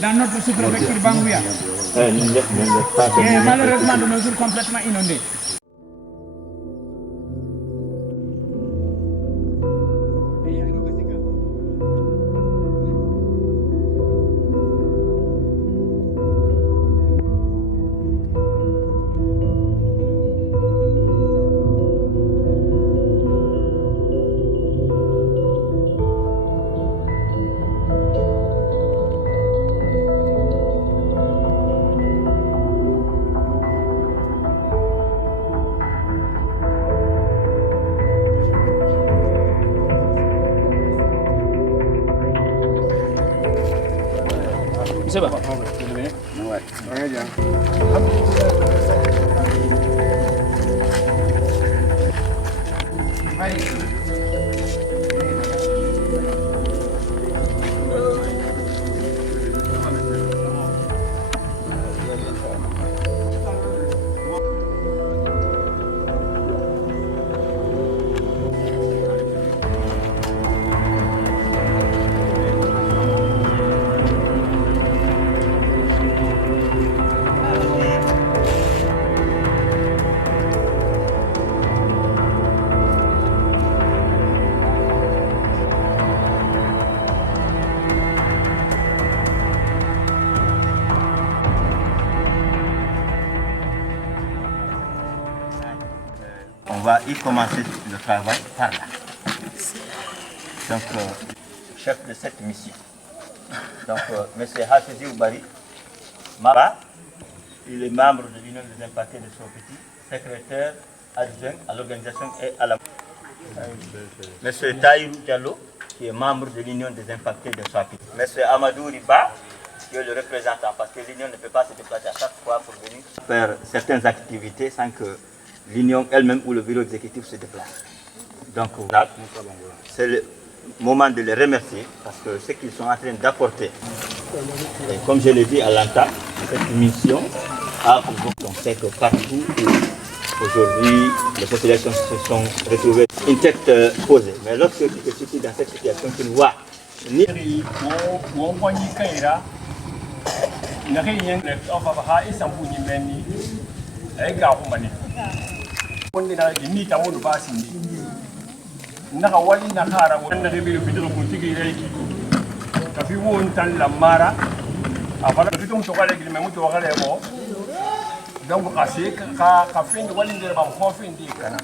dans notre sous-préfecture Banguya. Et malheureusement, de nos jours complètement inondés. Bisa ba? On va y commencer le travail par là. Donc, chef de cette mission. Donc, M. Hafizi Oubari, il est membre de l'Union des impactés de Sopiti, secrétaire adjoint à l'organisation et à la... M. Taïrou Diallo, qui est membre de l'Union des impactés de Sopiti. M. Amadou Riba, qui est le représentant, parce que l'Union ne peut pas se déplacer à chaque fois pour venir faire certaines activités sans que l'Union elle-même ou le bureau exécutif se déplace. Donc, c'est le moment de les remercier parce que ce qu'ils sont en train d'apporter, comme je l'ai dit à l'entame, cette mission a pour but, on sait que partout où aujourd'hui les populations se sont retrouvées une tête posée. Mais lorsque tu te situes dans cette situation, tu ne vois ni... naka wali nakara wanda rebiru bidiro kuntigi reiki kafi won tan lamara afala fitum to kale gilme mutu wakale mo donc kasi ka fin wali ndere bam ko fin di kana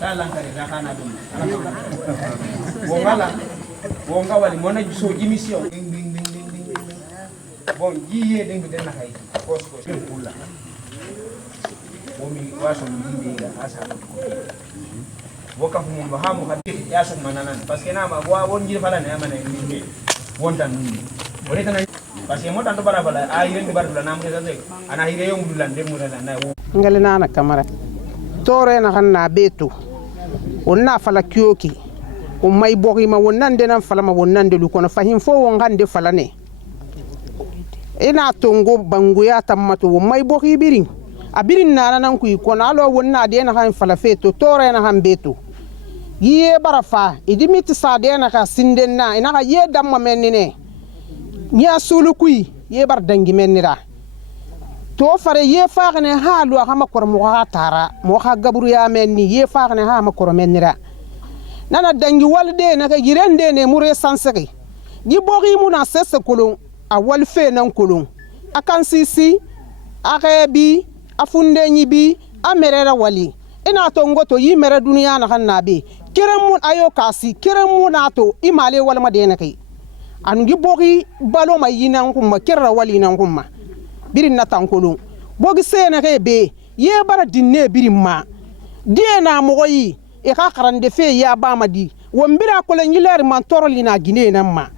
sala ngare zakana dum wonga wali mona so émission ding ding ding ding ding bon jiye ding den nakay kosko kula momi waso ndi ga asa boka fumu hamu hadi ya sun mananan parce que na ma won jiri fala ne amana ni wontan ni woni tan parce que mo tan to bara bala ay yendi barula nam ke zai ana hire yom dulan de mu na ngale nana kamara tore na hanna betu wonna fala kyoki o may bogi ma wonnan de nan fala ma wonnan de lu kono fahim fo won gande fala ne ina tongo banguya tammato o may bogi birin abirin nana nan ku kono alo wonna de na han fala feto tore na han betu ye barafa idimiti sade na ka sindenna ina ka ye damma menine nya sulu kui ye bar dangi menira to fare ye fagne halu ha makor mo ha tara mo ha gabru ya menni ye fagne ha makor menira nana dangi walde na ka girende ne mure sanseki gi bogi muna sesse kolon a walfe nan kolon akan sisi arebi afunde nyibi amerera wali ina to ngoto yi mere duniya na hannabe keremu ayo kasi keremu nato imale wala madena kai angi bogi balo mayina ngumma kerra wali na ngumma birin na tankolo bogi sena kai be ye bara dinne birin ma diena moyi e ka karande fe ya bamadi wombira ko le ngiler man toroli na gine nan ma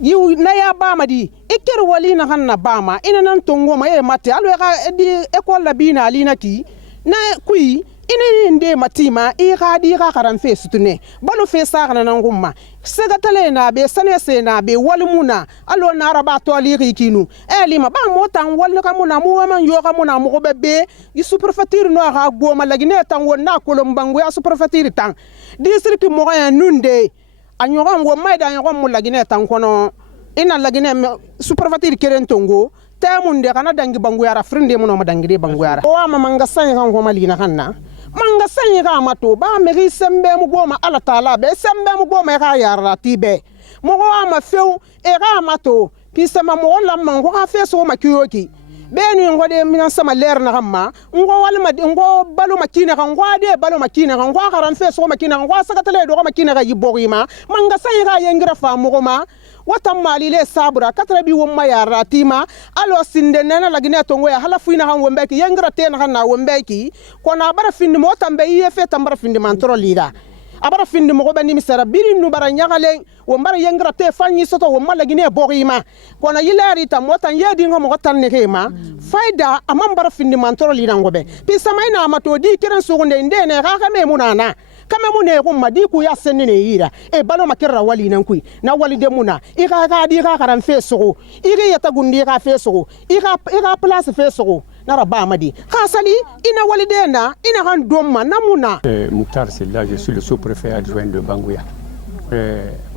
yu na ya bamadi iker wali na hanna bama ina nan tongo ma e mate alo ka di école la bina alinati na kui ina inde matima i gadi ga karan fe sutune balu fe sagna nan gumma segatale na be sanese na be walmuna alo na araba to ali kinu elima ba motan wal ka muna mu man yo ka muna mu bebe yi superfatir no ga goma lagine tan wonna kolombangu ya superfatir tan district mo ya nunde anyoga wo maida anyoga mu lagine tan kono ina lagine supervatir keren tongo tamunde kana dangi banguyara frinde mono ma dangi de banguyara wa ma manga sanya kan ko malina kanna manga sanya ka mato ba me sembe mu goma ala taala be sembe mu goma ka yara tibe mo wa ma few e ka mato pisa ma mo la mango ka feso ma kiyoki beni ngode minan sama leer na kamma ngo walma ngo balu makina kan ngode balu makina kan ngo karan feso makina kan ngo sakatale do makina ga yibogima manga sanya ka yengira fa mo ma wata malile sabura katra bi wumma ya ratima alo sinde nena lagine tongo ya hala fuina han wembeki yengra tena han na wembeki kona bara findi mo tambe yefe tambara findi mantoro lida abara findi mo bani misara biri nu bara nyagale wombara yengra te fanyi soto wumma lagine bogima kona yilari ta mota yedi ngo tan ne kema faida amam bara findi mantoro lida ngobe pisa maina amato di kiran sugunde ndene ga kame munana kame mune ko madi ku ya senene yira e balo makira wali nan kui na wali de muna i ka di ka karan feso i ga yata gundi ka feso i ga place feso na raba madi khasali ina wali de na ina han domma namuna Mouktar c'est là, je suis le sous-préfet adjoint de Banguya.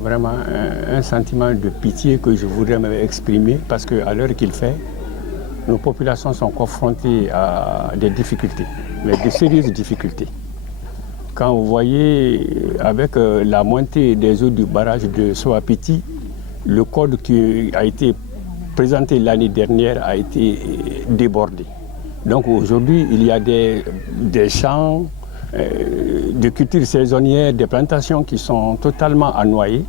Vraiment un sentiment de pitié que je voudrais exprimer parce que à l'heure qu'il fait, nos populations sont confrontées à des difficultés, mais de sérieuses difficultés. Quand vous voyez avec la montée des eaux du barrage de Soapiti, le code qui a été présenté l'année dernière a été débordé. Donc aujourd'hui, il y a des champs de culture saisonnière, des plantations qui sont totalement annoyées.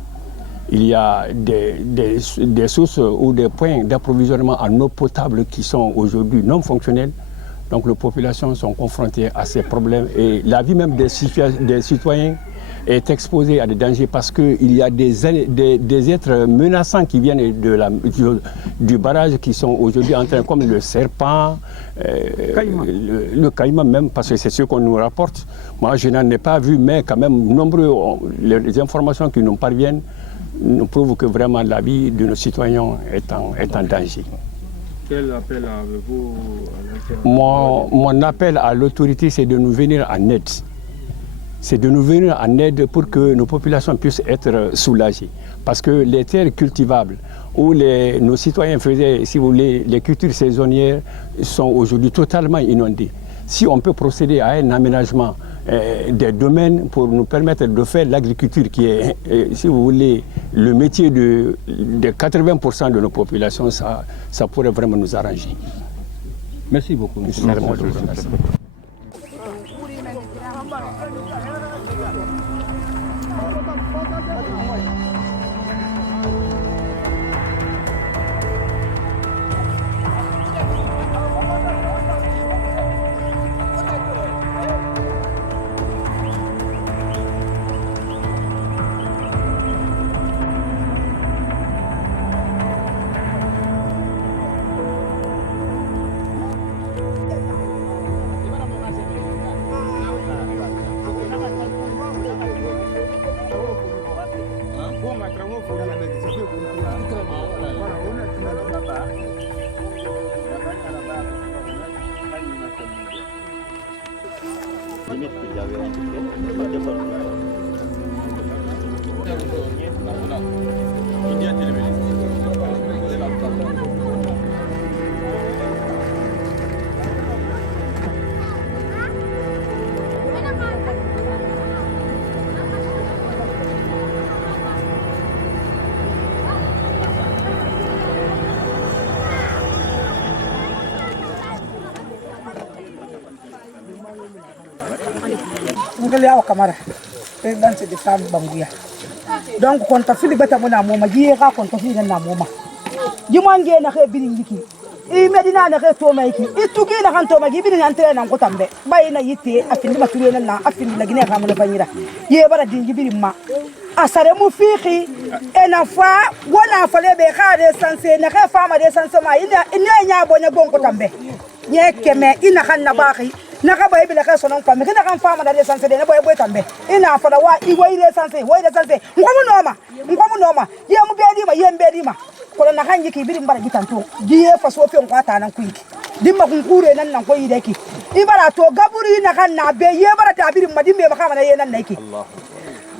Il y a des sources ou des points d'approvisionnement en eau potable qui sont aujourd'hui non fonctionnels. Donc les populations sont confrontées à ces problèmes et la vie même des citoyens est exposée à des dangers parce qu'il y a des êtres menaçants qui viennent du barrage qui sont aujourd'hui en train, comme le serpent, le caïman même, parce que c'est ce qu'on nous rapporte. Moi, je n'en ai pas vu, mais quand même, nombreux, les informations qui nous parviennent nous prouvent que vraiment la vie de nos citoyens est en danger. Quel appel avez-vous à mon appel à l'autorité, c'est de nous venir en aide. C'est de nous venir en aide pour que nos populations puissent être soulagées. Parce que les terres cultivables où nos citoyens faisaient, si vous voulez, les cultures saisonnières sont aujourd'hui totalement inondées. Si on peut procéder à un aménagement des domaines pour nous permettre de faire l'agriculture qui est, si vous voulez, le métier de 80% de nos populations, ça pourrait vraiment nous arranger. Merci beaucoup. Ngaliao Kamara, président de femmes Banguya. Donc, quand tu fais des mona moma, yéra quand tu fais des moma. Dimangue na ke biringiki. I medina na ke tomaiki. I tugi na kan tomagi biring antre na ngotambe. Bay na yite afindi maturi na afindi na gine kamana banyira. Ye bara dingi birimma. Asare mu fiki ena fa wona fa lebe khade sanse na ke fama de sanse ma ina nya bonya gonko tambe. Nye keme ina kan na baki. Naka boy bila ka sonon kwa mekena kan fama na resanse de na boy tambe ina fada wa i way resanse ngomu noma ye mu bedi ma ye mbedi ma ko na kan yiki biri mbara gitanto giye faso fe on kwata nan kuiki dimma kun kure nan nan ko yideki ibara to gaburi na kan na be ye bara ta biri ma dimbe ma kama na ye nan naiki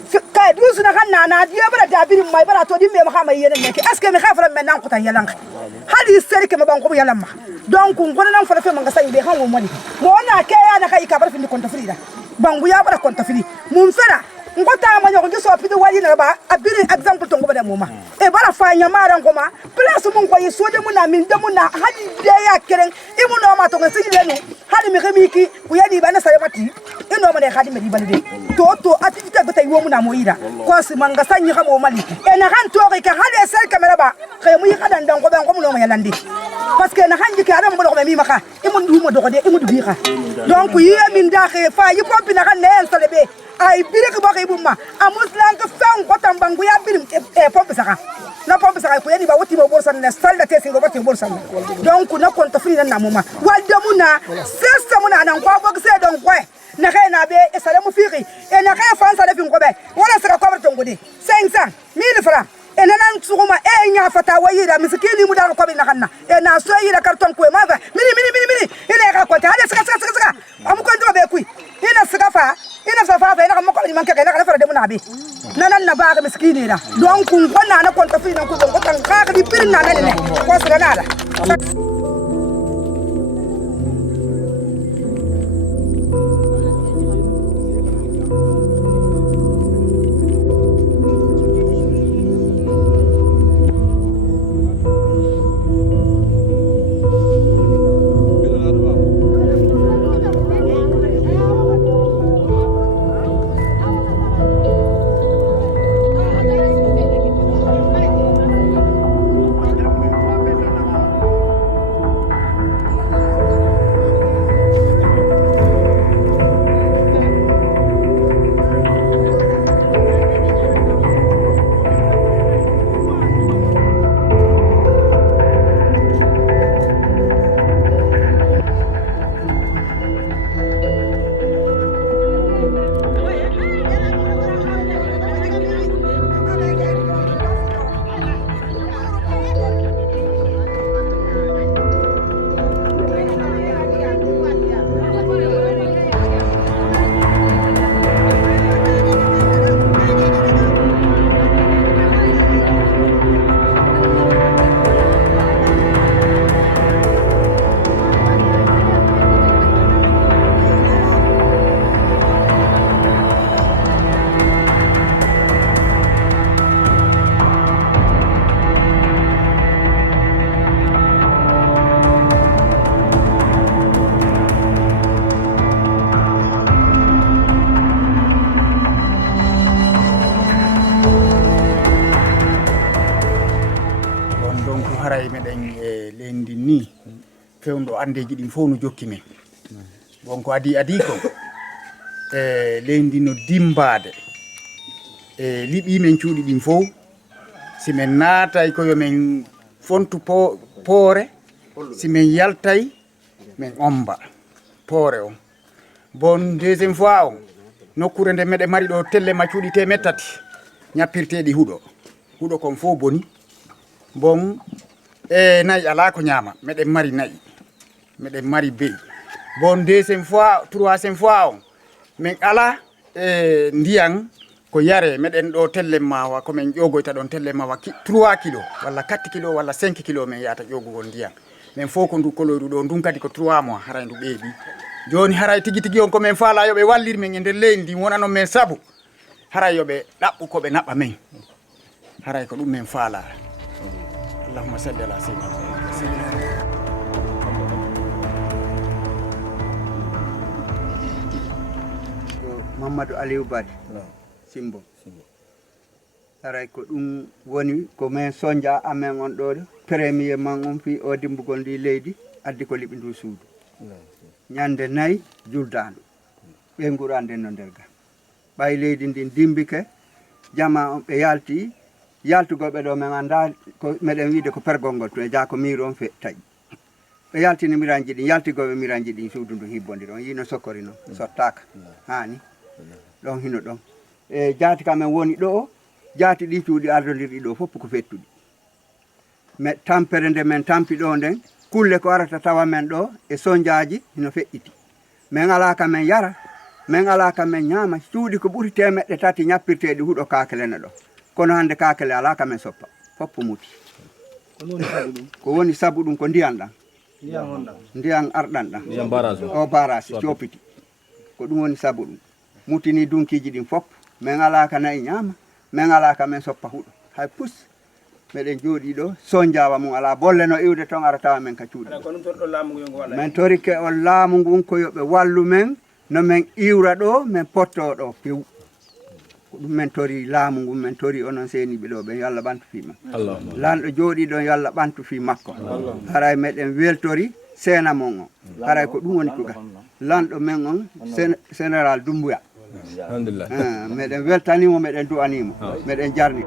kay dusu na kan na dia bara da biri mai bara to di me ma ma yene ne ke aske me khafra men nan ko tan yalan hadi seri ke ma ban ko yalan ma donc ngona nan fara fe man ga sai be kan wo mali mo na ke ya na kai ka bar fi ni konta frida bangu ya bara konta fili mun fera ngota ma nyoko so pidi wali na ba abiri example to ngoba da mo ma e bara fa nya ma ran ko ma place mun ko yi so de mun na min de mun na hadi de ya keren e mun no ma to ga sigi lenu hadi mi khemiki ku ya di ba na sare mati e no ma de hadi me di balide to activité bata yi wo mun na mo ira ko si manga sanyi ka mo mali e na han to ka hadi sel kamera ba kay mu yi kadan dan ko ben ko mun no ma yalandi parce que na hanji ka adam mo do ko mi maka e mun du mo do ko de e mun du bi ka donc yi min da ke fa yi pompi na kan ne installé be ay bire ko bakay bumma amuslan ko fam ko tambangu ya birim e pompe saka na pompe saka ko yani ba woti mo borsan na salda te singo bati borsan donc na konta fini na muma wadde muna sesta muna nan ko bok se don ko na kay na be e sale mu fiqi e na kay fan sale fin ko be wala saka ko bar tongo de 500 1000 francs e nanan suguma e nya fata wayira miskini mu dal ko be na kanna e na so yira karton ko ma fa mini ina ka ko ta hada saka am ko ndo be kuy ina saka fa ina safa fa ina mo ko ni man ka ina ka fara de mun abi nanan na ba ga miskini da don kun konna na konta fi nan ku don ko tan ka ga di birna nan ne ko sira na da fewndo andeji ɗin fof no jokki men bon ko adi ko leydi no dimbade liɓi men cuuɗi ɗin fof si men naatay ko yo men fontu poore si men yaltay men omba poore on bon deuxième fois on nokkure nde meɗe mari ɗo telle maccuuɗi temet tati ñappirteɗi huuɗo kon fof boni bon nayi ala ko ñaama meɗen mari nayi meɗen mari beyi bon deuxième fois troisième fois on min ala ndiyan ko yare meɗen ɗo telle mawa komin ƴogoyta ɗon telle mawa 3 kilo walla 4 kilo walla 5 kilo min yata ƴogugol ndiyan min fof ko ndu koloyru ɗo ndun kadi ko 3 mois haray ndu ɓeeɓi joni haray tigi tigi on komin faala yoɓe wallir men e nder leydi ndi wonano men saabu haray yoɓe ɗaɓɓu koɓe naɓa men haray ko ɗum min faala allahumma salli ala sayyidina Mamadou Aliou Bari Simbo aray ko ɗum woni ko men soñja amen on ɗo premier man on fi o dimbugol ndi leydi addi ko liɓi ndu suudu ñande nayi juldandu ɓe ngurande no nder ga ɓay leydi ndin dimbike jama on ɓe yaltugoɓe ɗo men anda ko meɗen wiide ko pergol ngol to e ja ko miir on fe taƴi ɓe yaltini miranji ɗin yaltigoɓe miranji ɗin suudu ndu hibbondir on yino sokkori noon sottaka hani ɗon hino ɗon e jaati kamen woni ɗo jaati ɗi cuuɗi ardodirɗi ɗo fof ko fettuɗi mais tampere nde men tampi ɗo nden kulle ko arata tawa men ɗo e soñjaji hino feƴƴiti min ala kamen yara min ala ka men ñaama cuuɗi ko ɓuri temeɗɗe tati ñappirteɗi huuɗo kakele ne ɗo kono hande kakele ala ka men soppa foppo muti ko woni sabu ɗum ko ndiyan ɗan ndiyan arɗan ɗan o barage copiti ko ɗum woni sabu ɗum mutini dunkiji ɗin fof min ala ka nayi ñaama min ala ka men soppa huuɗo hay pus meɗen jooɗi ɗo sonjawa mum ala bolle no iwde toon ara tawa men ka cuuɗi min torike on laamu ngun ko yoɓe wallu men no men iwra ɗo min potto ɗo few ko ɗum min tori laamu ngun min tori onon seeniɓe ɗo ɓen yo Allah ɓantu fi men lanɗo jooɗi ɗon yo Allah ɓantu fi makko haray meɗen weltori seena mon o haray ko ɗum woni kuga lanɗo men on général Doumbouya meɗen weltanimo meɗen du'animo meɗen jarni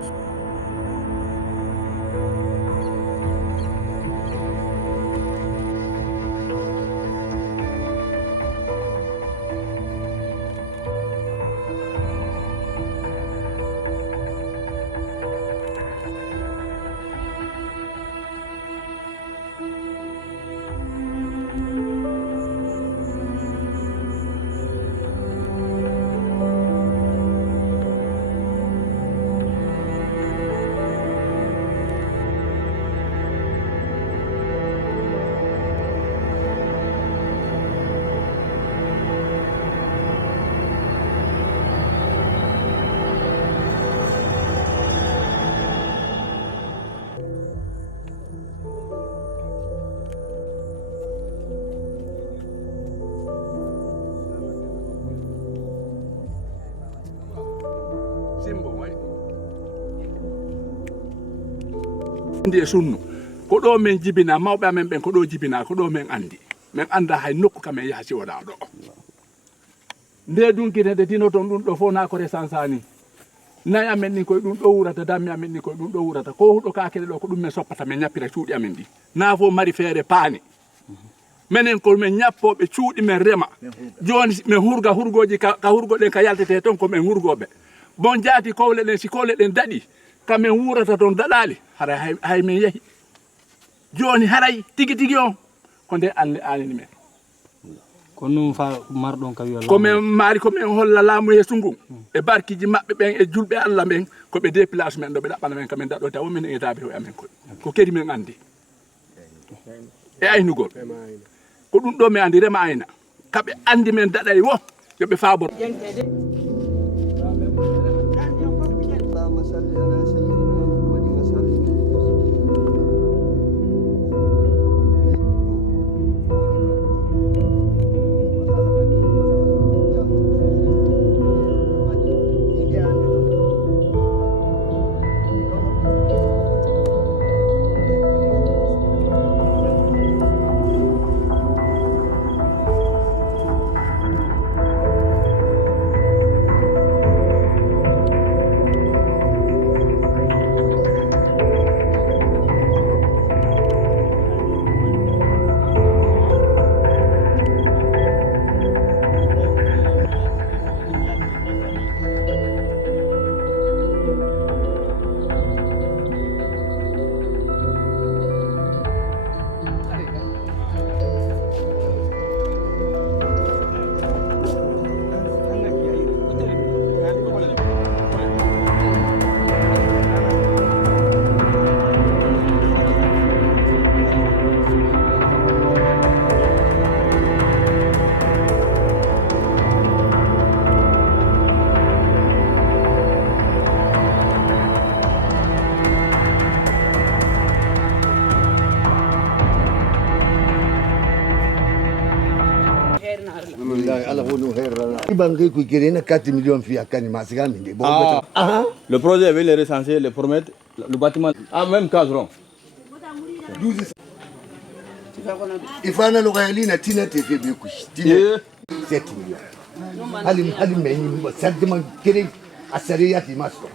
ndi e sunnu ko ɗo men jibina mawɓe amen ɓen ko ɗo jibina ko ɗo men andi men anda hay nokku kamen yaha siwoɗa ɗo nde dunkitede dino toon ɗum ɗo fof na ko resansani nayi amen ni koye ɗum ɗo wurata dammi amen ni koye ɗum ɗo wurata ko huɗo kakele ɗo ko ɗum men soppata men ñappira cuuɗi amen ɗi na fof mari feere paani menen ko men ñappoɓe cuuɗi men rema joni min hurga hurgoji ka hurgoɗen ka yaltete toon ko men hurgoɓe bon jaati kowle ɗen si kowle ɗen daɗi kamen wurata toon daɗali haray hay men yeehi joni haray tigi tigi on ko nde alle anini men ko num fa marɗon ka wiya komin maari komin holla laamu yeeso ngun e barkiji maɓɓe ɓen e julɓe Allah ɓen koɓe déplace men ɗo ɓe ɗaɓɓana men kamen daɗo taw min etaɓe hoye amen ko kadi men andi e aynugol ko ɗum ɗo mi andi rema ayna kaɓe andi men daɗay wo yoɓe faabor Le projet veut les recenser, les promettre, le bâtiment, même cadron. Il faut aller au Lina Tina TV Bikush. 7 millions. Ali Meni, certainement, Kiri, Assaria Timasco.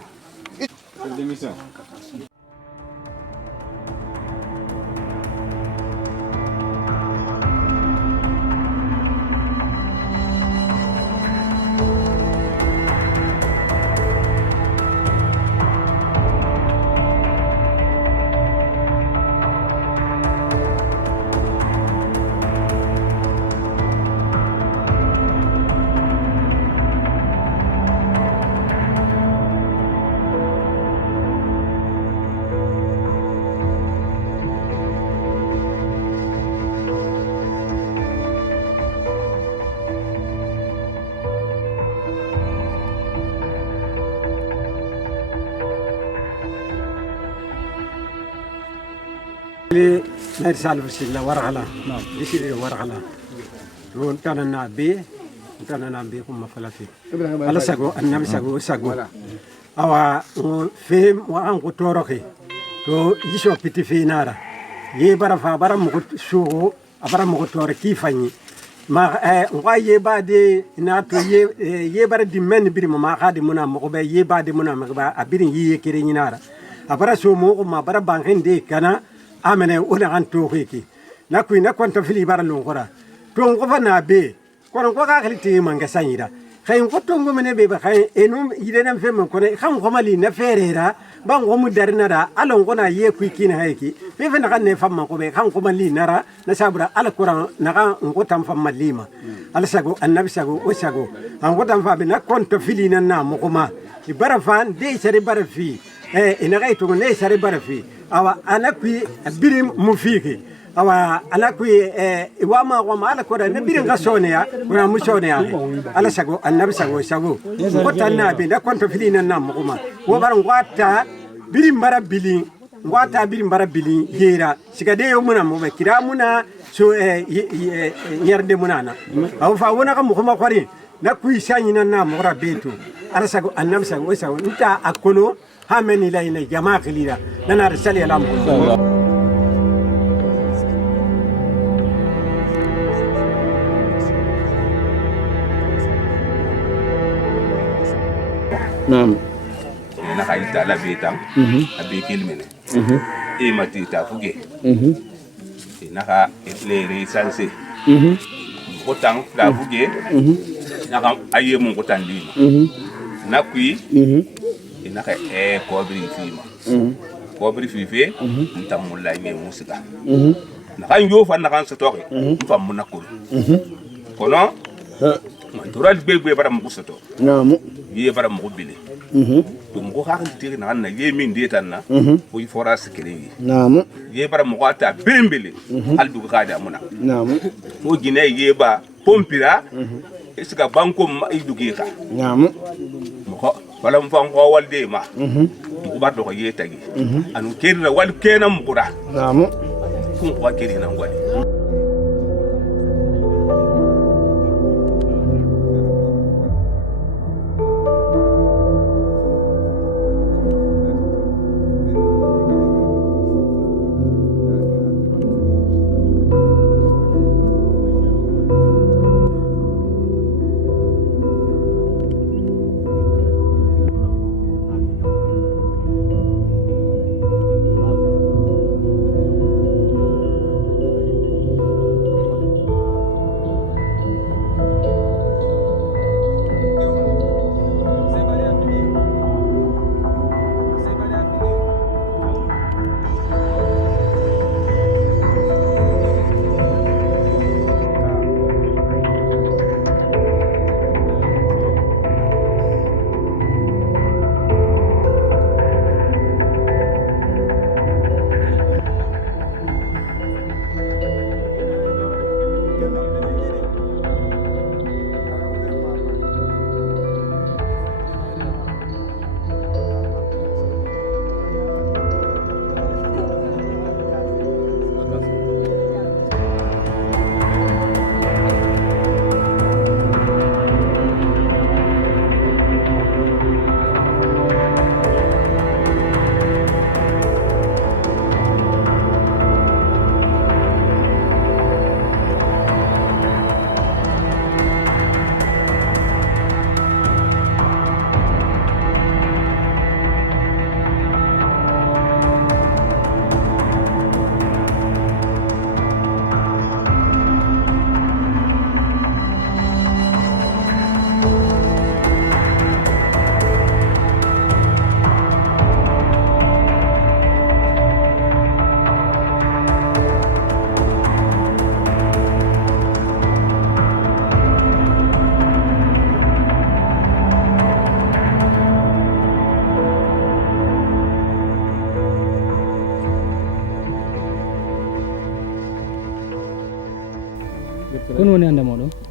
لي مرسال بسلا ورغلا بسلا ورغلا وانتنا نبي انتنا نبي كم فلافي على سجو النبي سجو أو فهم وأن كتوركي تو يشوف بيتي في نارا يبرا فبرا مقط شو أبرا مقطور كيفاني ما وعي بعد ناتو يبرا دي من بيرم ما خادي منا مقبل يبعد منا مقبل أبين يكيرين نارا أبرا شو مو ما برا بانهن دي كنا أمنه ولا عن توهيكي نكوي نكون تفلي برا لونغرا تونغفا نبي كون كوكا خلتي مانغسانيرا خاين كوتونغو مني بيبا خاين انوم يدنا فيم كون خام خمالي نفيريرا بان غوم درنا دا الون كنا يكوي كين هايكي بيفن خان نفهم كو بي خام خمالي نرا نسابرا على قران نغا نكوتام فم ليما على سغو النبي سغو وسغو ان كوتام فابي نكون تفلي ننا مكما يبرا فان دي سري برا في ina gai to ne sare barafi awa anakui birim mufiki awa anakui wama ala ko da ne birin gasone ya kuna musone ya ala sago annabi sago ko tanna be da konto filina nam kuma wo baran gwata birim bara bilin yera sigade yo muna mo be kira muna so nyarde munana aw fa wona kam kuma kwari na kui sanyi na nam ora betu ala sago annabi sago nta akono همني لينا جماعة قليلة لنا رسالة لهم نعم أنا خايف على بيتام أبي كلمة إيه ما تيتا فوقي نكا إتلي سانسي كتان لا فوقي نكا أيه من كتان لي نكوي inaka kobri fima kobri fife ntamulla me musika naka yo fa naka sotoke fam munakul kono mantural bebe bara mukusoto namu ye bara mukubile dum ko hakal tiri na ye min detanna ko fora sikiri namu ye bara mukata bembele aldu kada muna namu ko gine ye ba pompira isika banko idugeka namu ko wala mfan ko walde ma ko bardo ko yetagi anu kerina wal kenam qura namu kun ko kerina ngwali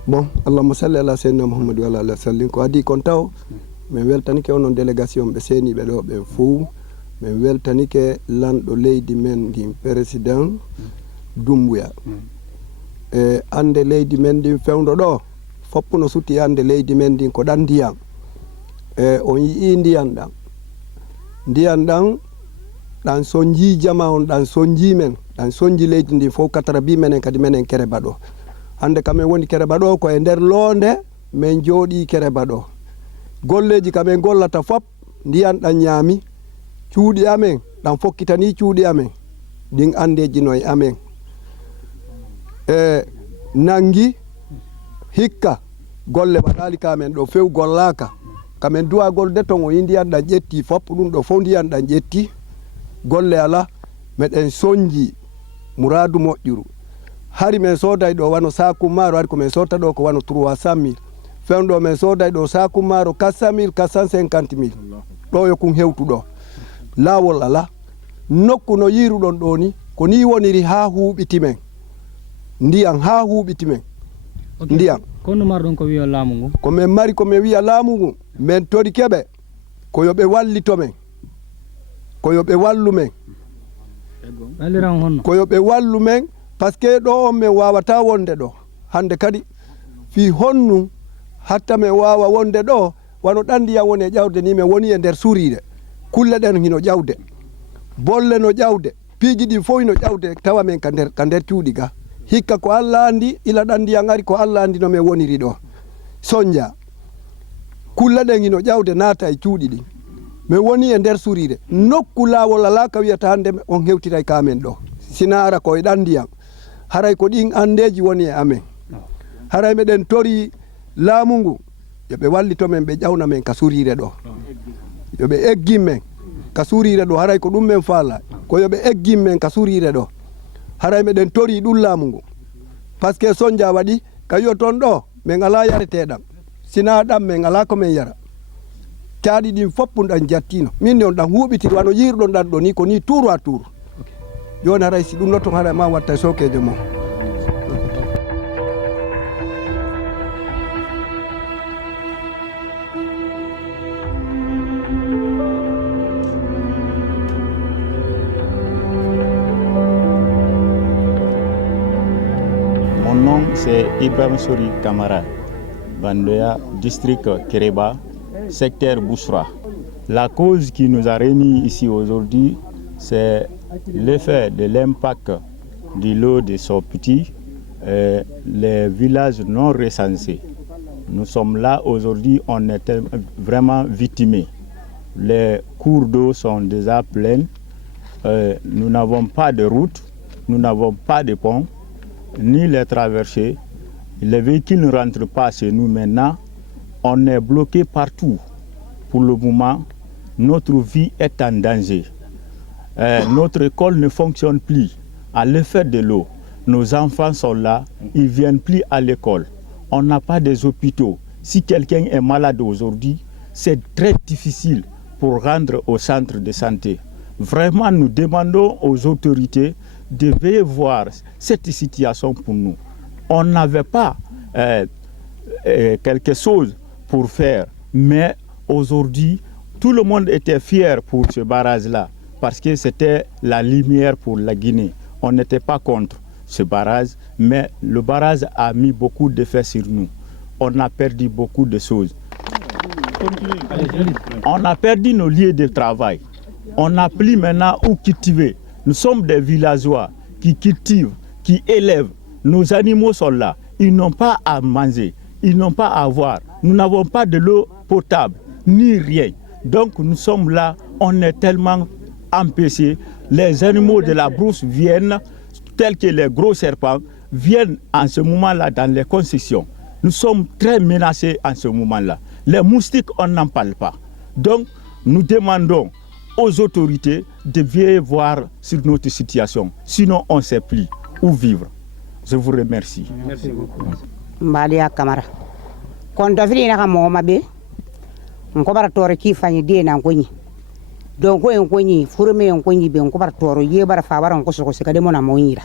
Bon, Allahumma salli ala sayyidina Muhammad wa ala sallim ko adi kon taw men weltani ke onon délégation be seni be do be fou min weltanike lanɗo leydi men ndin président Doumbouya e ande leydi men ndin fewdo ɗo foppu no sutti ande leydi men ndin ko ɗan ndiyam e on yii ndiyam ɗan ɗan sonji jama on ɗan sonji men ɗan sonji leydi ndin fof katara bi menen kadi menen Kereba ɗo hande kamen woni Kereba ɗo ko e nder loonde min jooɗi Kereba ɗo golleji kamen gollata fop ndiyam ɗan ñaami cuuɗi amen ɗan fokkitani cuuɗi amen ɗin andeji no e amen e nangi hikka golle waɗali kamen ɗo few gollaka kamen duwa golde ton o yi ndiyam ɗan ƴetti fop ɗum ɗo fof ndiyam ɗan ƴetti golle ala meɗen sonji mouradu moƴƴuru hari men soday ɗo wano saku maro hari ko men sota ɗo ko wano 300 000 fewɗo men soday ɗo saku maro 400 000 450 000 ɗo yo kun hewtuɗo lawol ala nokku no yiruɗon ɗo ni ko ni woniri ha huuɓiti men ndiyam ha huuɓiti men ndiyam kono marɗon ko wiya laamu ngu ko men mari ko men wiya laamu ngu men tori keɓe ko yoɓe wallito men ko yoɓe wallu men ɓaliran honno ko yoɓe wallu men par ce que ɗo on men wawata wonde ɗo hande kadi fi honnu hatta men wawa wonde ɗo wano ɗan ndiyam woni e ƴawde ni men woni e nder suurire kulle ɗen hino ƴawde bolle no ƴawde piiji ɗi fof hino ƴawde tawa men ka nder cuuɗi ga hikka ko Allah andi ila ɗan ndiyam ari ko Allah andi no men woniri ɗo soñja kulle ɗen hino ƴawde naata e cuuɗi ɗi min woni e nder suurire nokku laawol ala ka wiyata hande on hewtiray kamen ɗo sina ara koye ɗan ndiyam haray ko ɗin andeji woni e amen haray meɗen tori laamu ngu yoɓe wallito men ɓe ƴawna men ka suurire ɗo yoɓe eggin men ka suurire ɗo haray ko ɗum men faala ko yoɓe eggin men ka suurire ɗo haray meɗen tori ɗum laamu ngu par ce que soñja waɗi ka wiyo toon ɗo min ala yareteɗam sina ɗam min ala ko min yara caaɗi ɗin foppum ɗan jattino min on ɗan huuɓitiri wano yiruɗon ɗan ɗo ni ko ni tour à tour joni haray si ɗum notton haray ma watta sokeje mum Mon nom c'est Ibrahim Sori Kamara, Bandoya, district Kereba, secteur Bousra. La cause qui nous a réunis ici aujourd'hui, c'est l'effet de l'impact de l'eau de Sopiti, les villages non recensés. Nous sommes là aujourd'hui, on est vraiment victimés. Les cours d'eau sont déjà pleins, nous n'avons pas de route, nous n'avons pas de pont, ni les traversées. Les véhicules ne rentrent pas chez nous maintenant. On est bloqué partout. Pour le moment, notre vie est en danger. Notre école ne fonctionne plus à l'effet de l'eau. Nos enfants sont là, ils ne viennent plus à l'école. On n'a pas des hôpitaux. Si quelqu'un est malade aujourd'hui, c'est très difficile pour rendre au centre de santé. Vraiment, nous demandons aux autorités de veiller voir cette situation pour nous. On n'avait pas quelque chose pour faire, mais aujourd'hui, tout le monde était fier pour ce barrage-là, parce que c'était la lumière pour la Guinée. On n'était pas contre ce barrage, mais le barrage a mis beaucoup d'effets sur nous. On a perdu beaucoup de choses. On a perdu nos lieux de travail. On n'a plus maintenant où cultiver. Nous sommes des villageois qui cultivent, qui élèvent. Nos animaux sont là. Ils n'ont pas à manger. Ils n'ont pas à boire. Nous n'avons pas de l'eau potable, ni rien. Donc nous sommes là, on est tellement empêchés. Les animaux de la brousse viennent, tels que les gros serpents, viennent en ce moment-là dans les concessions. Nous sommes très menacés en ce moment-là. Les moustiques, on n'en parle pas. Donc nous demandons aux autorités de veiller voir sur notre situation. Sinon, on ne sait plus où vivre. Je vous remercie. Merci beaucoup. Mbalia Kamara. Kon dafili na kama mabe. Nkobara tore kifanyi die na nkwenyi. Donc nkwenyi furume nkwenyi be nkobara toro ye bara fa bara nkoso ko sekade mona moyira.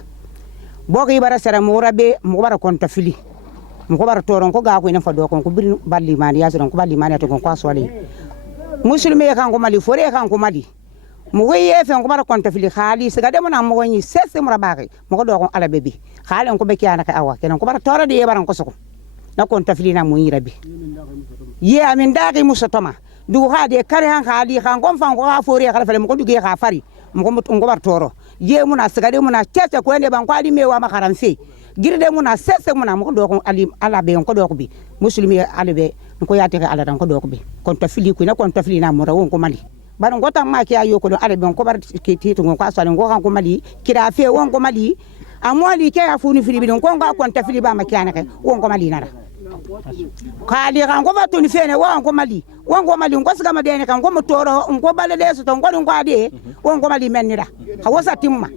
Boki bara sera mora be nkobara konta fili. Nkobara toro nko ga ko ina fa do ko biri balli mani ya so ko balli mani to ko aswali. Musulme kan ko mali fore kan ko mali. mo ye fe ko bara konta fili khali siga de mo na mo ni sese mo rabaki mo ko do ko ala bebi khali ko be kiana ka awa kenan ko bara tora de baran ko soko na konta fili na mo yi rabi ye amin dagi musotoma du ha de kare han khali khan ko fan ko ha fori kala fele mo ko duge ha fari mo ko bar toro ye mo na siga de mo na tete ko ne ban ko ali mewa makaran fe girde mo na sese mo na mo ko do ko ali ala be ko do ko bi muslimi ala be ko yate ka ala dan ko do ko bi konta fili ku na konta fili na mo rawon ko mali bari ngota ma ke ayo ko do ala be ko bar ke titu ko asale ngo kan ko mali kira fe won ko mali amoli ke afuni fili bi ko nga konta fili ba ma kiana ke won ko mali nara kali kan ko batuni fene won ko mali ko siga ma dene kan ko mo toro ko balale so to ko ade won ko mali menira ha wasa timma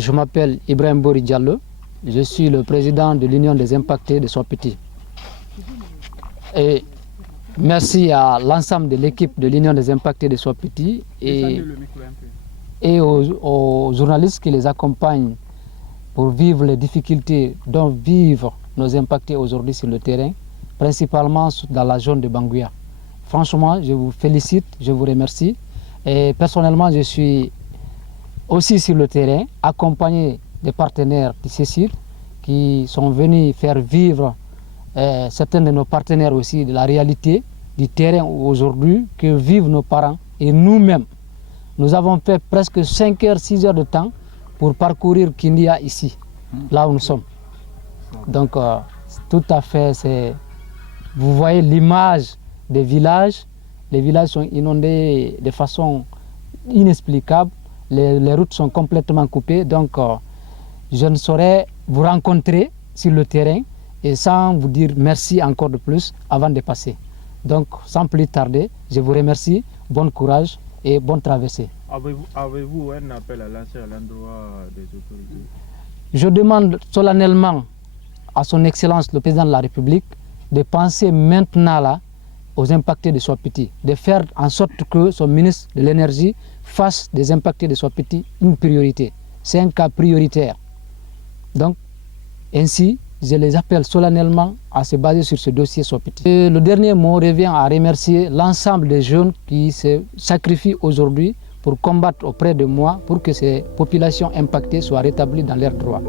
Je m'appelle Ibrahim Bori Diallo, je suis le président de l'Union des impactés de Soipiti. Et merci à l'ensemble de l'équipe de l'Union des impactés de Soipiti et aux journalistes qui les accompagnent pour vivre les difficultés dont vivent nos impactés aujourd'hui sur le terrain, principalement dans la zone de Banguia. Franchement, je vous félicite, je vous remercie. Et personnellement, je suis aussi sur le terrain, accompagné des partenaires du CECIR qui sont venus faire vivre certains de nos partenaires aussi de la réalité du terrain aujourd'hui que vivent nos parents et nous-mêmes. Nous avons fait presque 5 heures, 6 heures de temps pour parcourir Kindia ici, là où nous sommes. Donc tout à fait, vous voyez l'image des villages. Les villages sont inondés de façon inexplicable. Les routes sont complètement coupées, donc je ne saurais vous rencontrer sur le terrain et sans vous dire merci encore de plus avant de passer. Donc sans plus tarder, je vous remercie, bon courage et bonne traversée. Avez-vous un appel à lancer à l'endroit des autorités? Je demande solennellement à son Excellence le Président de la République de penser maintenant là aux impactés de Soipiti, de faire en sorte que son ministre de l'Énergie fasse des impactés de Soipiti une priorité. C'est un cas prioritaire. Donc, ainsi, je les appelle solennellement à se baser sur ce dossier Soipiti. Le dernier mot revient à remercier l'ensemble des jeunes qui se sacrifient aujourd'hui pour combattre auprès de moi pour que ces populations impactées soient rétablies dans leurs droits.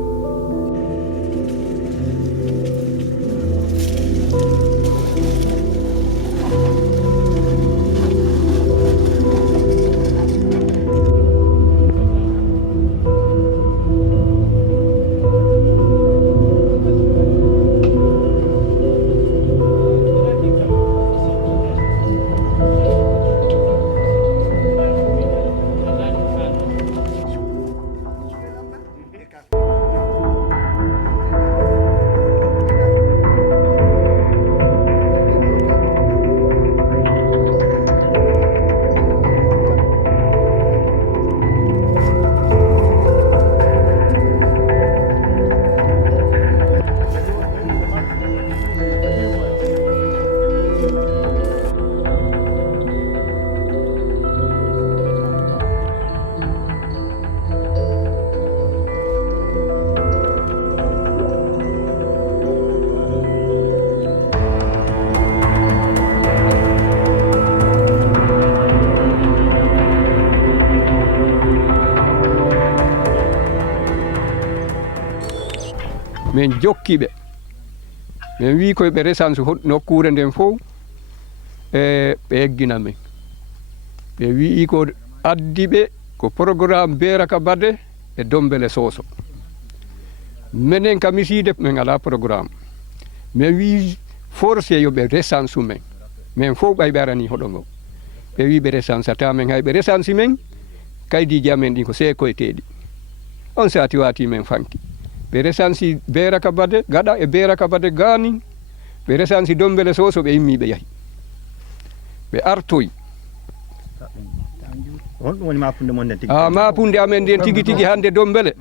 min jokkiɓe min wi koye ɓe resance nokkure nden fof ɓe eggina men ɓe wi ko addiɓe ko programme Beraka Baldé e Dombele Soso minen kam miside min ala programme min wi forcé yoɓe resance men min fof ɓay ɓe arani hoɗo ngo ɓe wi ɓe resance ata men hay ɓe resance men kaydiji amen ɗin ko seekoyteɗi on sati wati men fanki ɓe resansi Beraka Bade gaɗa e Beraka Bade gani ɓe resansi Dombele Soso ɓe immi ɓe yahi ɓe artoyi mapunde amen nden tigi tigi hande Dombele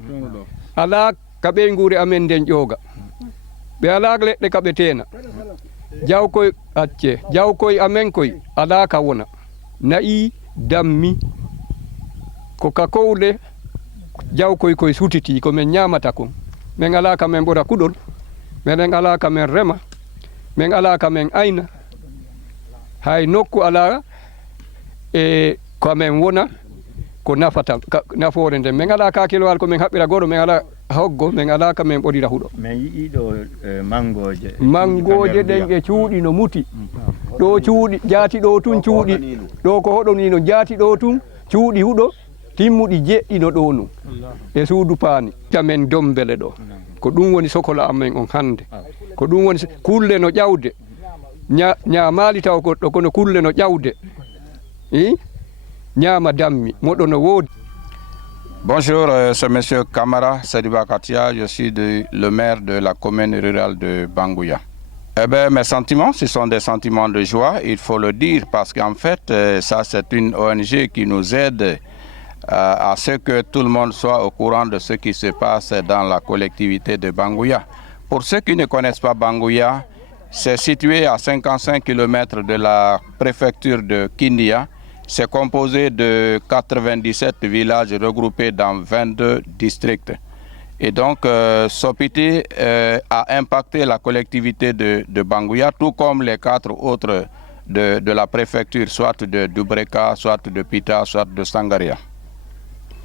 ala ka ɓeygure amen nden ƴooga ɓe ala leɗɗe kaɓe tena jawkoy acce jawkoy amen koy ala ka wona nayi dammi ko ka kowle jawkoy koye sutiti ko men ñamata kon min ala ka men ɓora kuɗol minen ala ka men rema min ala ka men ayna hay nokku ala e kamen wona ko nafata nafoore nden min ala kakilowal ko min haɓɓira goɗo min ala hoggo min ala ka min ɓorira huuɗo min yiɗiɗo mangoje ɗen e cuuɗi no muti ɗo cuuɗi jaati ɗo tun cuuɗi ɗo ko hoɗonino jaati ɗo tun cuuɗi huuɗo timmuɗi jeɗɗino ɗo nu e suudu paani tamen Dombele ɗo ko ɗum woni sokola amen on hande ko ɗum woni kulle no ƴawde ñaamali taw goɗɗo kono kulle no ƴawde ñaama dammi moɗo no woodi. Bonjour, c'est monsieur Kamara Sadiba Katia, je suis le maire de la commune rurale de Banguya. Eh bien, mes sentiments, ce sont des sentiments de joie, il faut le dire, parce qu'en fait, ça c'est une ONG qui nous aide à ce que tout le monde soit au courant de ce qui se passe dans la collectivité de Banguya. Pour ceux qui ne connaissent pas Banguya, c'est situé à 55 km de la préfecture de Kindia. C'est composé de 97 villages regroupés dans 22 districts. Et donc, Sopiti a impacté la collectivité de Banguya, tout comme les 4 autres de la préfecture, soit de Dubreka, soit de Pita, soit de Sangaria.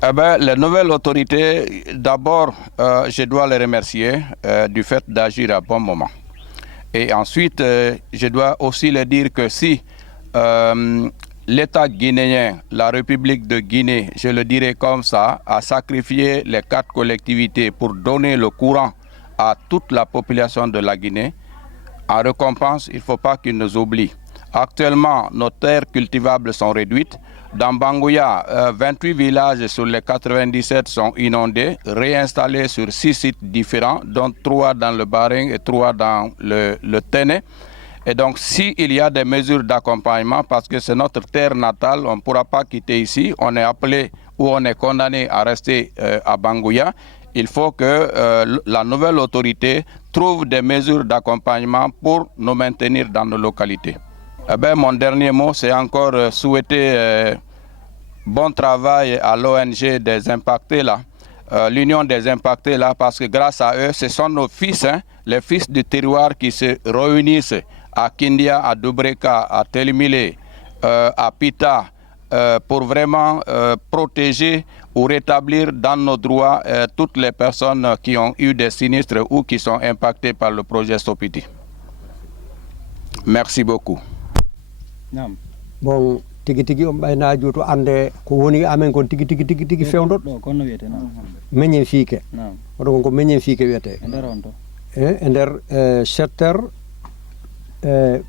Eh bien, les nouvelles autorités, d'abord, je dois les remercier du fait d'agir à bon moment. Et ensuite, je dois aussi leur dire que si l'État guinéen, la République de Guinée, je le dirais comme ça, a sacrifié les 4 collectivités pour donner le courant à toute la population de la Guinée, en récompense, il ne faut pas qu'ils nous oublient. Actuellement, nos terres cultivables sont réduites. Dans Banguya, 28 villages sur les 97 sont inondés, réinstallés sur 6 sites différents, dont 3 dans le Baring et 3 dans le Téné. Et donc, s'il y a des mesures d'accompagnement, parce que c'est notre terre natale, on ne pourra pas quitter ici, on est appelé ou on est condamné à rester à Banguya, il faut que la nouvelle autorité trouve des mesures d'accompagnement pour nous maintenir dans nos localités. Eh bien, mon dernier mot, c'est encore souhaiter bon travail à l'ONG des impactés là, l'Union des impactés là, parce que grâce à eux, ce sont nos fils, les fils du terroir qui se réunissent à Kindia, à Dubreka, à Telimile, à Pita, pour vraiment protéger ou rétablir dans nos droits toutes les personnes qui ont eu des sinistres ou qui sont impactées par le projet Sopiti. Merci beaucoup. Bon, tigi on ɓaynajo to ande ko woni amen kon tigi fewdot kono wiyete meñen fiike oɗo ko meñen fiike wiyete e nder secteur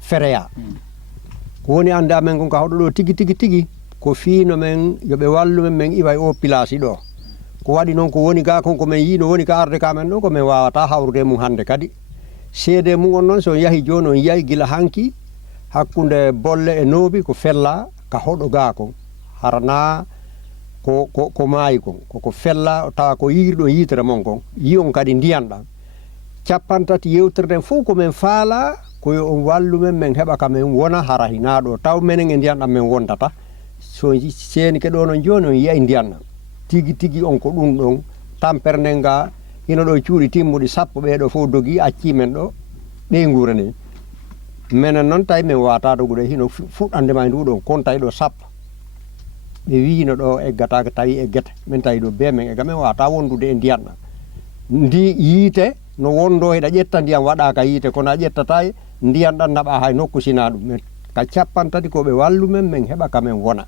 fereya ko woni ande amen kon ka hoɗo ɗo tigi ko fiino men yoɓe wallu men iwa e o place ɗo ko waɗi noon ko woni ga kon ko men yi no woni ka arde kamen ɗo ko men wawata hawrude mum hande kadi seede mum on noon so yahi joni on yahi gila hanki hakkunde bolle e noobi ko fella ka hoɗo ga kon harana ko maayi kon koko fella tawa ko yiiriɗo yitere mon kon yi on kadi ndiyan ɗan capantati yewtirden fof komin faala koyo on wallu men heɓa ka men wona hara hinaɗo taw menen e ndiyan ɗan men wondata so seeni ke ɗo noon joni on yiya ndiyan ɗan tigi on ko ɗum ɗon tampere nden ga hino ɗo cuuɗi timmuɗi sappo ɓeɗo fof dogi acci men ɗo ɓeygure ni menen noon tawi min wata dogude hino fuɗɗandema e nduɗon kon tawi ɗo sappo ɓe wino ɗo eggataka tawi e guete min tawi ɗo be men egga min wata wondude e ndiyan ɗan ndi yiite no wondo heɗa ƴetta ndiyam waɗaka yiite kono a ƴettata ndiyan ɗan naɓa hay nokku sina ɗum min ka capantati koɓe wallu men heɓa ka men wona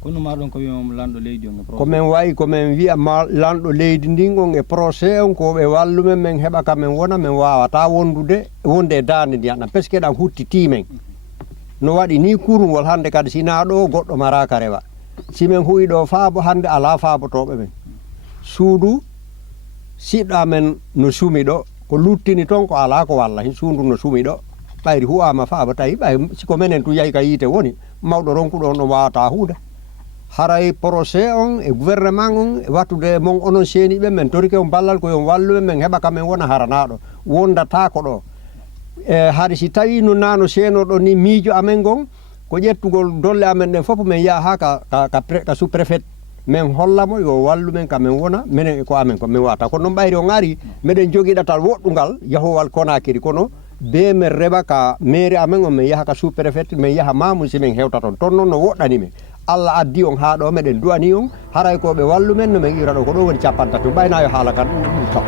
kono maɗon ko wiyama lanɗo leydi on komin wayi komin wiya lanɗo leydi ndin on e procé on koɓe wallu men heɓa ka men wona min wawata wonde e dande ndiyan ɗan par ce que ɗan huttiti men no waɗi ni kurungol hande kadi sina ɗo goɗɗo maraka rewa simin huyi ɗo faabo hande ala faabotoɓe men suudu siɗɗa men no sumi ɗo ko luttini toon ko ala ko walla hin suudu no sumi ɗo ɓayri huwama faaba tawi ɓay siko menen tu yahi ka yiite woni mawɗo ronkuɗo on ɗo wawata huude haray projet on e gouvernement on e wattude mon onon seeniɓe men torike on ballal koyon walluɓe men heɓa kamen wona haranaɗo wondata ko ɗo e haade si tawi no nano seenoɗo ni miijo amen gon ko ƴettugol dolle amen ɗen fof men yaha ka sous préfet men hollamo yo wallu men kamen wona minen ko amen ko min wata kono noon ɓayri on ari meɗen jogui ɗatal woɗɗugal yahowal Conakry kono be men reɓa ka mairie amen on min yaha ka sous préfet min yaha Mamoudou si min hewta toon toon noon no woɗɗani men Allah addi on ha ɗo meɗen duwani on haray koɓe wallu men no min ira ɗo ko ɗo woni capantati ɓayna yo haala kan ɗum taw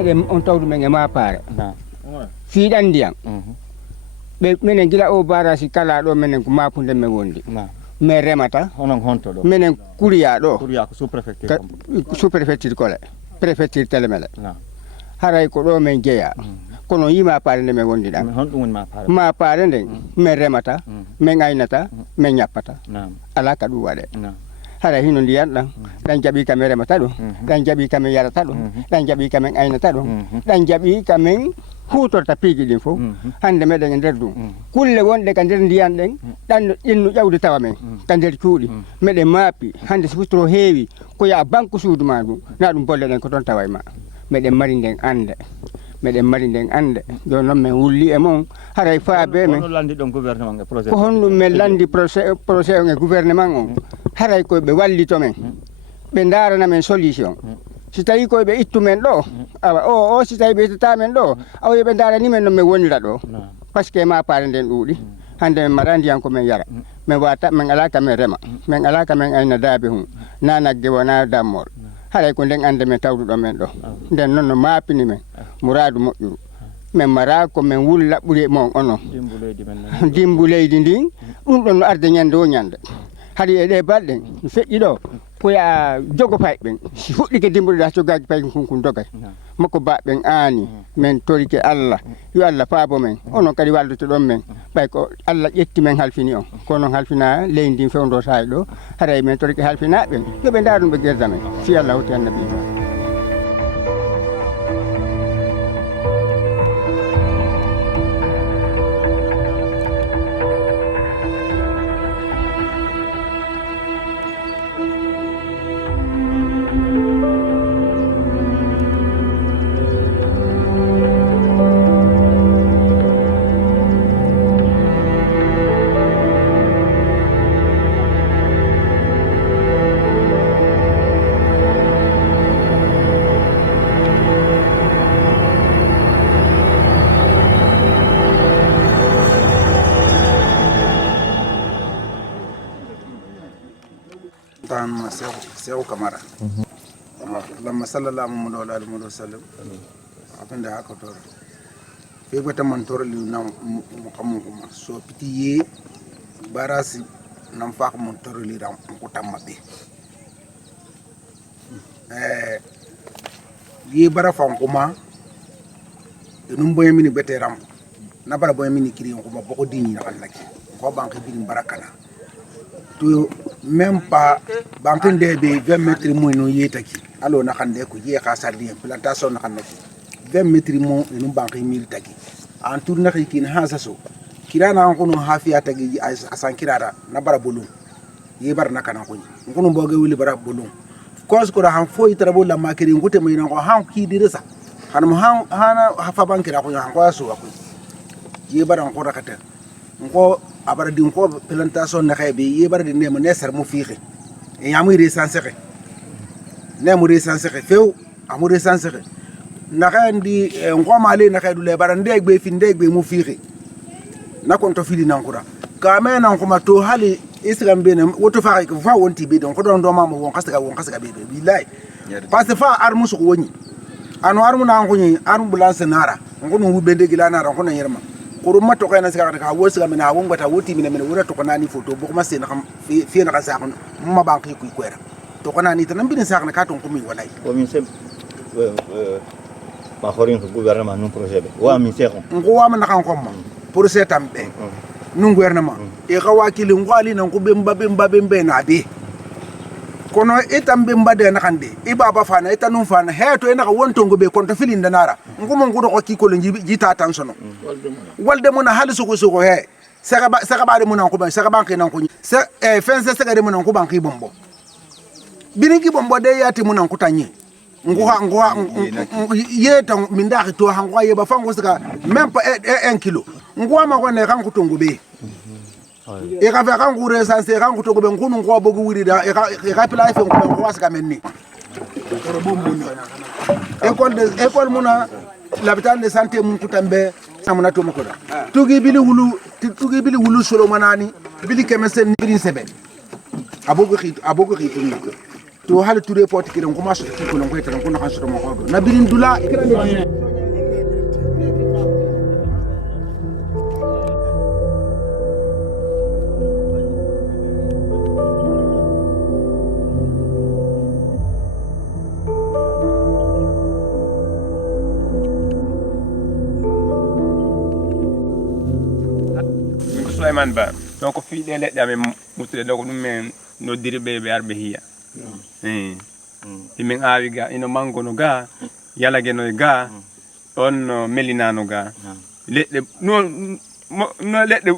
meɗen on tawdu men e mapare fiiɗan ndiyam ɓe minen gila o barasi kala ɗo minen ko mapude men wondi mais remata onon honto ɗo minen kuriya ɗo ko sous préfecture kole préfecture telemele haray ko ɗo men jeeya kono yi mapare nde men wondi ɗan honɗum woni mapare nden min remata min aynata min ñappata ala ka ɗum waɗe haray hino ndiyan ɗan ɗan jaɓi kamen remata ɗum ɗan jaɓi kamen yarata ɗum ɗan jaɓi kamen aynata ɗum ɗan jaɓi kamen hutorta piiji ɗin fof hande meɗen e nder ɗum kulle wonɗe ka nder ndiyan ɗen ɗan ƴennu ƴawde tawa men ka nder cuuɗi meɗen maapi hande so futoro heewi ko ya banque suudu ma ɗum na ɗum bolle ɗen ko toon tawa e ma meɗen mari nden ande meɗen mari nden ande joni noon min wulli e mon haray faabe men ko honɗum min landi projet on e gouvernement on haray koyeɓe wallito men ɓe darana men solution si tawi koyeɓe ittu men ɗo awa o si tawi ɓe ittata men ɗo awa yoɓe darani men no min wonira ɗo par ce que mapare nden ɗuuɗi hande min mara ndiyan ko min yara min wata min ala ka min rema min ala ka min ayna daabe hum na nagge wona dammol haray ko nden ande min tawduɗo men ɗo nden noon no mapini men mouradu moƴƴuru min mara ko min wulla ɓuuri mon onon dimbu leydi ndin ɗum ɗon no arde ñande o ñande haɗi e ɗe balɗe no feƴƴi ɗo koya jogo payɓen si fuɗɗike dimbuɗeɗa jogaji payɓe kunkun dogay makko baɓen aani min torike Allah yo Allah faabo men onon kadi walloto ɗon men ɓay ko Allah ƴetti men halfini on kono noon halfina leydi ndin fewdo sahay ɗo haray min torike halfinaɓen yoɓe nda ɗum ɓe guerda men fi Allah hawti annabi Sehu Kamara lamma sallallahu alaihi wa sallam apenda haka tor fe bata man tor li na mo xam ko so piti ye barasi nam fa mo tor li ram ko tamma be ye bara fa ko ma num boy mini bete ram na bara boy mini kiri ko ma boko dini na Allah ko banque bi barakala to même pas banque ndebe 20 mètres mo no yetaki alo na khande ko je ka sardi plantation na khande 20 mètres mo no banque mil taki en tour na kin ha saso kirana ko no hafiya tagi asan kirara na bara bolu ye bar na kana ko ko no boge wuli bara bolu cause ko han fo itara bolla makiri ngote mo ina ko han ki dirisa han mo han hana hafa bankira ko han ko aso ko ye bar ko rakata ko abara din ko plantation na xebe ye bar di nem ne sar mu fiixi e yamu recensé xe ne mu recensé xe few amu recensé xe na xandi ngoma le na xedu le bar ndeg be fi ndeg be mu fiixi na konto fili nan kura ka me nan kuma to hali islam be ne woto fa wonti be don ko don do mama won kasga be billahi parce que fa ar musu woni anu ar mu na ngoni ar ambulance nara ngono wu bende gila nara ko na yerma ko ma to kayna sika ka wo sika mina won bata woti mina wura to ko nani photo bu ko ma sen xam fi na ka sa ko ma banki ku ko era to ko nani tan bin sa ka ton ko mi walay ko min sem ma horin ko gouvernement non projet be wa min seko ngo wa man kan ko ma pour setam be non gouvernement e ka wakili ngwali nan ko bemba na be kono etam bemba de na kande e baba fana etanum fana heto e na ka wonto ngo be konto filin danara ngumo ngudo ko ki ko le jita tan sono walde mona halisu ko he saka ba de mona ko ban saka banki nan ko fense saka de mona ko banki bombo binigi bombo de yati mona ko tanyi nguha yeta mindaki to hangwa yeba fango saka même pas 1 kilo nguwa ma ko ne kan ko tongo be e ka fa kan gure san se kan ko tongo be ngunu ngo bogu wiri da e ka pila fe ko wasaka menni ko bombo ni école muna l'habitant de santé mun kutambe amuna to mako da tugi bili wulu solo manani bili kemesen ni sebe abogo khito ni to hal touré poti kiran kuma su ko lon ko tan ko na kan su mo ko na birin dula Sulaiman Ba donc fi de ledde amen mutude donc dum men no diribe be arbe hiya min aawi ga ino mango no ga yalage no ga on melina no ga ledde no ledde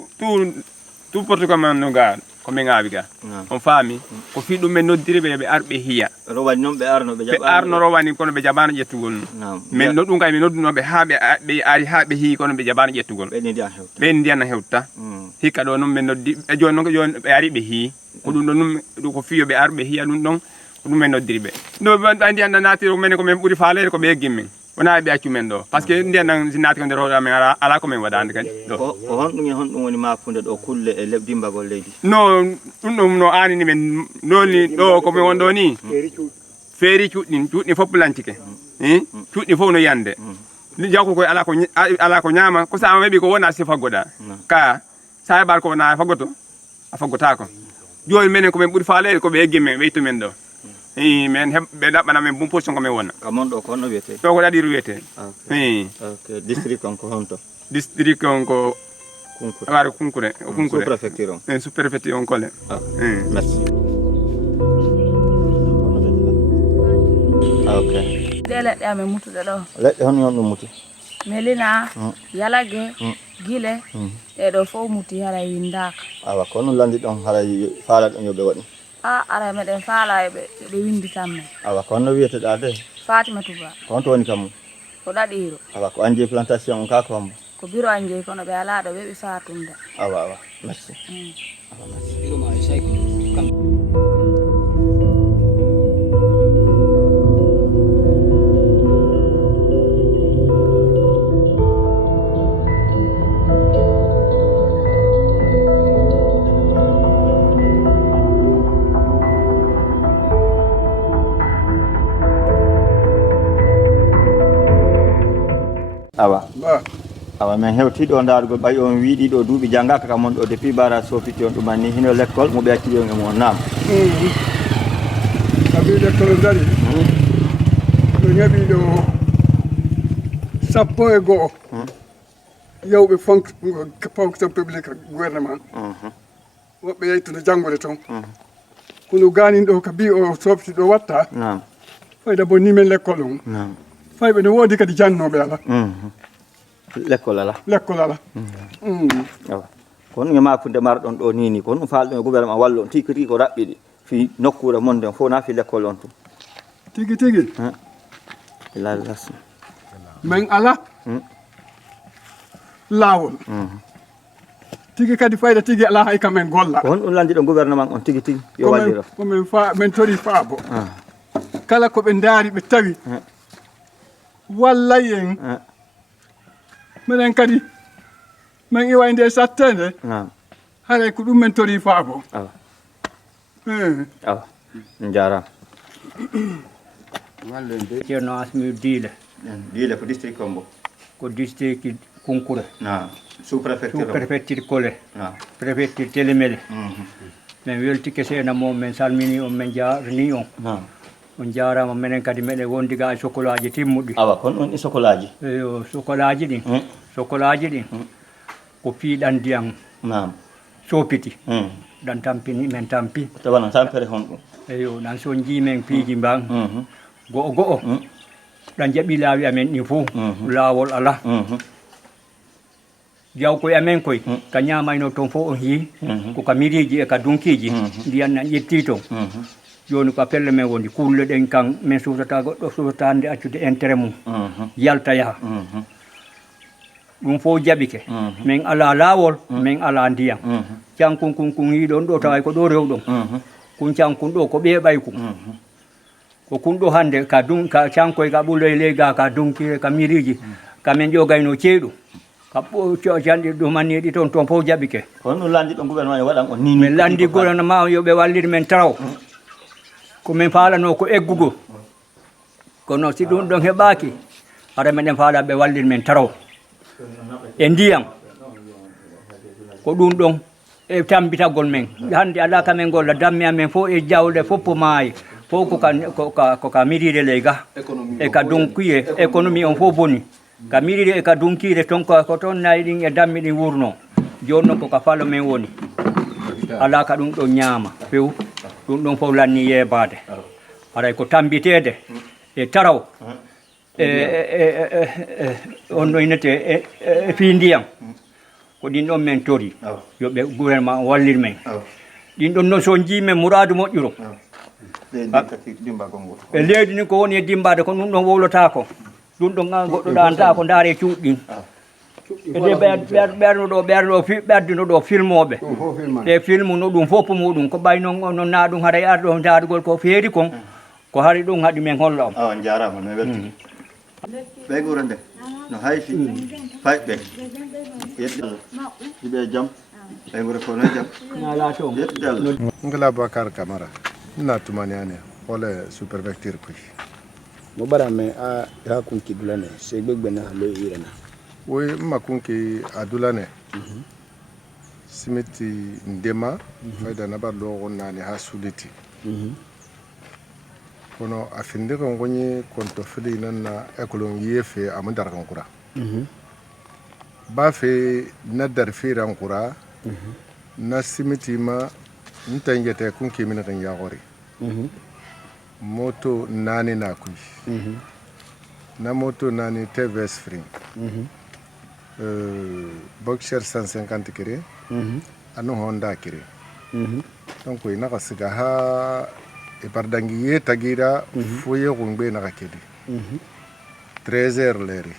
tout porte comme no ga ko min aawi ga on faami ko fi dum men no diribe be arbe hiya rowani non be arno be arno rowani kono be jabano jettugol men no dum kay mi nodduno be haabe be ari haabe hi kono be jabano jettugol be ndiana hewta hikka do non men noddi e joni be ari be hi ko dum do num ko fiyo be arbe hiya dum don dum men noddiri be no andi anda natiro men ko men buri faalere ko be gimmin wona be accu men do parce que ndi anda sinati ko nder hoda men ala ko men wadande kadi do ko hon woni ma funde do kulle e lebdi mbagol leydi no dum no ani ni men noni do ko men wondo ni feeri cuudni fof lantike cuudni fof no yande ni jakko ko ala ko nyama ko sama mebi ko wona si fagoda ka sa bar ko na fagoto a fagota ko joni menen ko men buri faalere ko be gimmen weytu men do men be dabana men bum position ko men wona kamon do ko no wiete to ko dadi wiete okay district on ko honto district on ko kunkure awar kunkure sous préfecture sous préfecture on kole merci okay dele ame mutu do ledde hon yon mutu melina yalage gile e do fo muti hala yindaka awa kono landi don hala faala don yobe wadi ara meden faala be windi tamme awa kono wiete da de Fatima Touba kon to woni kam ko dadiro awa ko anje plantation ka ko ko biro anje kono be ala do be faatunda awa merci awa merci biro ma isay kam awa men hewtido ndaargo bay on wiidi do duubi jangaka kam on do depuis bara sofiti on dumani hino l'école mo be acci on e mo nam abi l'école dari do nyabi do sappo e go yawbe fonction publique gouvernement wobbe yeytude jangode ton kono ganin do ka bi o softi do watta fayda bo ni men l'école on faybe no wodi kadi jannobe ala l'école ala kono ngema funde mar don do nini kono faldo gouvernement wallo tikiti ko rabbidi fi nokkure monde fo na fi l'école on to tigi la las men ala lawol tigi kadi fayda tigi ala hay kamen golla on landi do gouvernement on tigi yo waldiro ko men fa men tori faabo kala ko be ndaari be tawi walla yen menen kadi men iwande sattende hare ko ɗum men tori faabo awa jarama ceerno Asmiu Diile ko district Kombo ko district Kunkure sous-préfecture Kole préfecture Télémélé min weltike seena moom min salmini on min jarni on on jarama minen kadi meɗen wondiga e sokolaji timmuɗi awa kon on e sokolaji eyo sokolaji ɗin ko piiɗan ndiyam sopiti ɗan tampini men tampi tawana tampere hon ɗum eyo ɗan so jiimen piiji mban go'o go'o ɗan jaɓi laawi amen ɗin fof laawol ala jaw koye amen koye ka ñamayno toon fof on yii koka miriji e ka dunkiji ndiyan nan ƴetti toon joni ko pelle men woni kulle ɗen kan min sutata goɗɗo sutata nde accude intérêt mum yalta yaha ɗum fof jaɓike min ala laawol min ala ndiyam cankun kun yiɗon ɗo tawa ko ɗo rewɗon kun cankun ɗo ko ɓeeɓay kum ko kun ɗo hande ka cankoye ka ɓuloye leyga ka dunkire ka miriji kamin ƴogayno ceeɗu canɗi ɗumanniɗi toon fof jaɓike kono ɗum landiɗo gouvernement e waɗan on ni min landi gouvernement yoɓe wallir men taraw komin faalano ko eggugo kono si ɗum ɗon heɓaki ara meɗen faala ɓe wallir men taraw e ndiyam ko ɗum ɗon e tambitagol men hande ala kamen golla damme amen fof e jawle fof po maayi fof koka miride leyga e ka dunkire économie on fof boni ka miride e ka dunkire ton ko toon nayi ɗin e dammi ɗin wurno joni noon koka falo men woni ala ka ɗum ɗon ñaama few ɗum ɗon fof lanni yeebade aray ko tambitede e taraw on ɗo inete e fii ndiyam ko ɗin ɗon men tori yoɓe gouvernement wallir men ɗin ɗon noon so jiimen mouradu moƴƴuro e leydi ni ko woni e dimbade ko ɗum ɗon wowlotako ɗum ɗon goɗɗo ɗanta ko ndaare cuuɗɗin ede ɓerdino ɗo filmoɓe ɗe film no ɗum fof muɗum ko ɓay non na ɗum haray arɗo darugol ko feeri kon ko hari ɗum haɗi men holla on awa jarama mi weltini ɓe gura nde no hayfi fayɓe yiɓe jaam ɓe gura ko no jaam ala to yetti Allah ngala Bakar Camara ina tumani ane wala sous-préfecture kuy mo bara me a ha kunki dulane se gbegbe na lo irena oui ma kunki adulane simiti ndema fayda na bar lo nani ha suditi kono afinde ko ngoni konto fili nan na ekolon yefe amandar kan kura ba fe na dar firan kura na simiti ma ntangete kunki min kan yagori moto nani na kuy na moto nani TVS Spring Boxer 150 kiri anu Honda kiri donc ina ka siga ha e pardangi ye tagira foye kungbe na kakeli 13h leri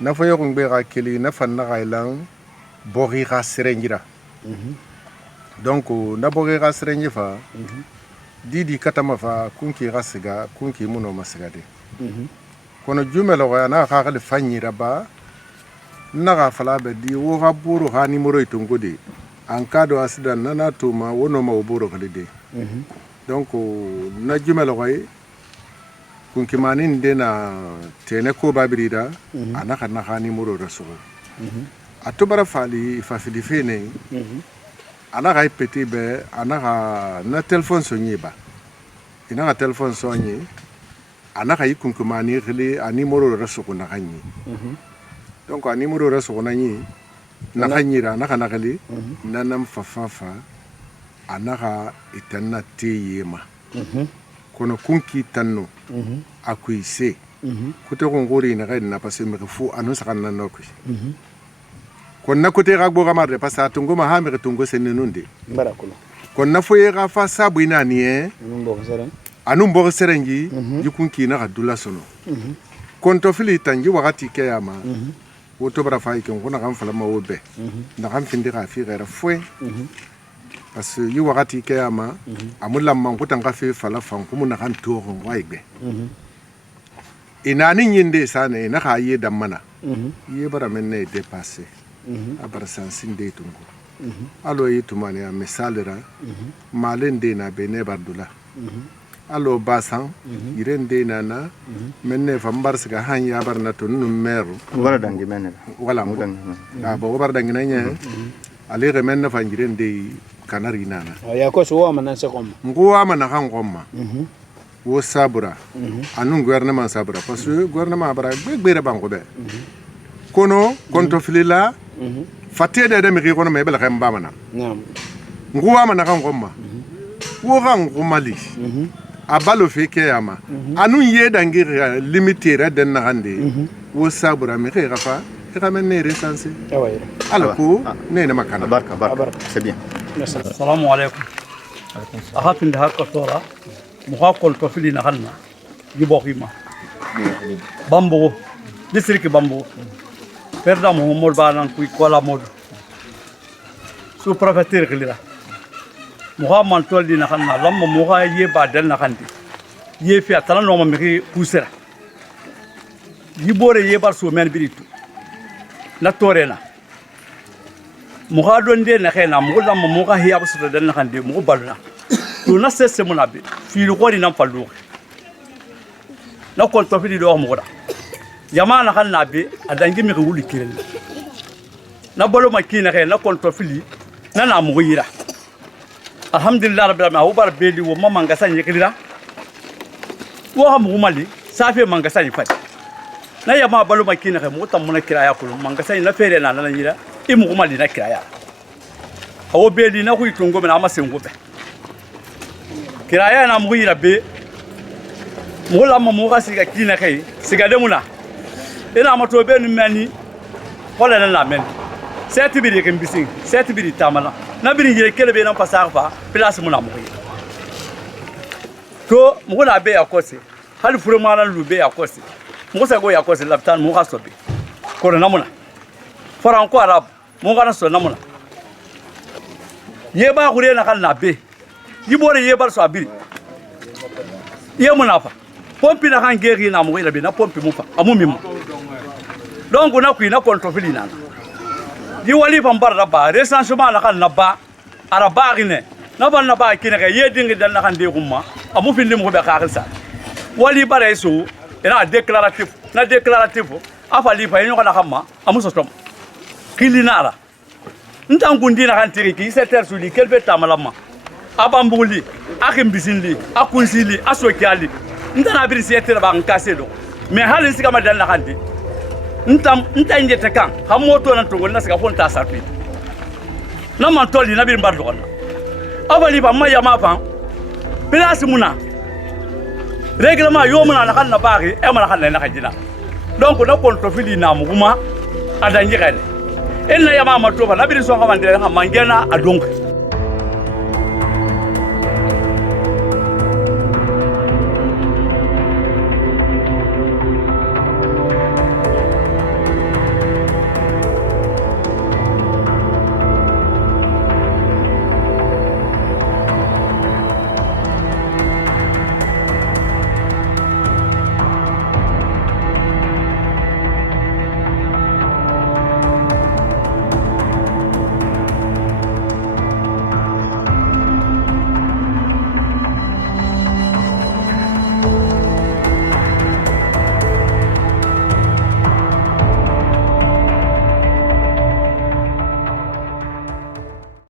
na foye kungbe kakeli na fanna kailang bogi ka serengira donc na bogi ka serengi fa didi katama fa kunki ka siga kunki muno masiga de kono jumelo ga na ka kali fanyira ba na ga fala be di wo ga buru ha ni moro itungudi an kado asidan na tuma wono ma buru kali de donc na jumelo ga kunki manin de na tene ko babirida anaka na ha ni moro raso atubara fali fa fili fene anaka ipeti be anaka na telephone sonyi ba ina telephone sonyi anaka yikunkumani khili ani moro raso ko nakanyi donc ani moro raso ko nanyi nakanyira naka nakali nanam fafafa anaka itanna teyema kono kunki tanno akuise kote ko ngori na ga na pase me fu anu sakana nokui kon na kote ga bo gamare pasa tungo ma ha me tungo senenunde barakula kon na foye ga fa sabu ina ni anu mbogo serengi yukunki na gadula sono konto fili tangi wakati ke yama woto bara fa ikin kuna kan fala ma wobe na kan findi ga fi gara fwe parce yu wakati ke yama amulla man ko tanga fi fala fan kuma na kan to ko waibe ina ni nyinde sane na ka ye damana ye bara men ne dépasser abarsan sinde tungo alo yitumani a misalira malen de na bene bardula alo basan iren de na na menne fambar siga han ya barna to num meru wala dangi menne wala mo bo bar dangi nanya ale re menne fa iren de kanari nana ya ko so wa manan se kom nguwa mana kan gomma wo sabura anu gouvernement sabura parce que gouvernement bara gbere banko be kono konto filila fatte de mi kono me bel xam bamana nguwa mana kan gomma wo kan gomali abalo fe ke yama anu ye dangi limiter den na hande wo sabura mi ke gafa ka men ne recenser ala ko ne na makana barka c'est bien السلام عليكم أخاف إن هاك الصورة مخاقل تفلي نخلنا يبوخي ما بامبو ديستريك بامبو فردا محمد بانان كوي كولا مود سو بروفيسور كليرا مخا مان تولدي نخلنا لما مخا يبا دل نخندي يفيا تلا نوما مخي بوسرا يبوري يبار سو من بريتو نتورينا muga don de na khena mugo lamma muga hiya busu da na khande mugo balna to na sesse mun abi fi lu gori nan fallu na kon to fi do mugo da jama na khan na bi adangi mi wuli kirel na bolo makina khena kon to fi na mugo yira alhamdulillah rabbil alamin bar beli wo mama ngasa nyekira wo ha mugo mali safe mangasa ni fati na yama balo makina khena mugo tamuna kiraya kulu mangasa na fere na na yira imu kuma lina kiraya awo be lina ku itungo na amasengo be kiraya na mu yira be mu la mu ga siga kina kai siga demuna ina mato be nu mani wala na men seti bi de ken bisin seti bi tamala na bi ni kele be na pasar fa place mu na mu yira to mu na be yakosi hal fure mala lu be yakosi mu sa go yakosi laptan mu ga sobe ko na muna franco arabe mon gana so namuna ye ba gure na kan nabe yibore ye bar so abiri ye munafa pompi na kan geri na mo ila be na pompi mu fa amumi mu donc na ku na kontrofili na yi wali pambar da ba recensement na kan na ba araba gine na ban na ba kine ga ye dingi dan na kan de gumma amu fi ndim ko be ka sa wali bare so ina déclaratif na déclaratif afa li fa yino kana kama amu so tom kilinara ntangundi na kan tiriki setter suli kelbe tamalama abambuli akimbisinli akunsili asokiali ntana biri setter ba nkase do me halin sika madal na kandi nta njete kan ha moto na tongol na sika fonta sarpi na mantoli na biri mbardo konna abali ba maya mafa place muna règlement yomuna na kan na bari e mala kan na kajina donc na kontrofili na muguma adanji kale ina ya mama toba na biri songa mandela mangena adonga